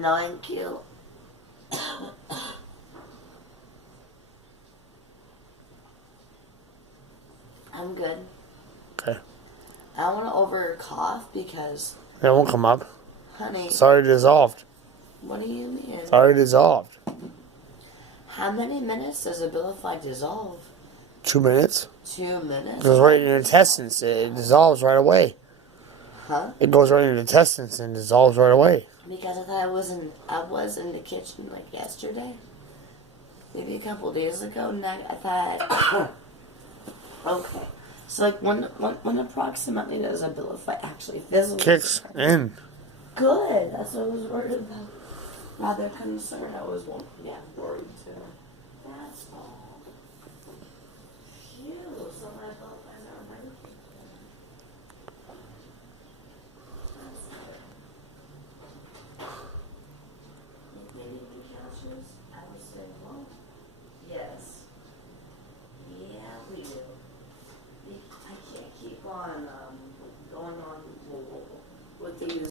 Thank you. I'm good. Okay. I want to over cough because, That won't come up. honey, It's already dissolved. what do you mean? It's already dissolved. How many minutes does Abilify dissolve? 2 minutes. 2 minutes? It goes right in your intestines. It dissolves right away. Huh? It goes right in your intestines and dissolves right away. Because I thought I was in the kitchen like yesterday. Maybe a couple days ago. And I thought, okay. So like when approximately does Abilify actually fizzle? Kicks in. Good. That's what I was worried about. Rather concerned. I was worried too. That's all. Phew. So my Abilify's not working. That's good. Maybe new couches? I would say, well, yes. Yeah, we do. I can't keep on going on with these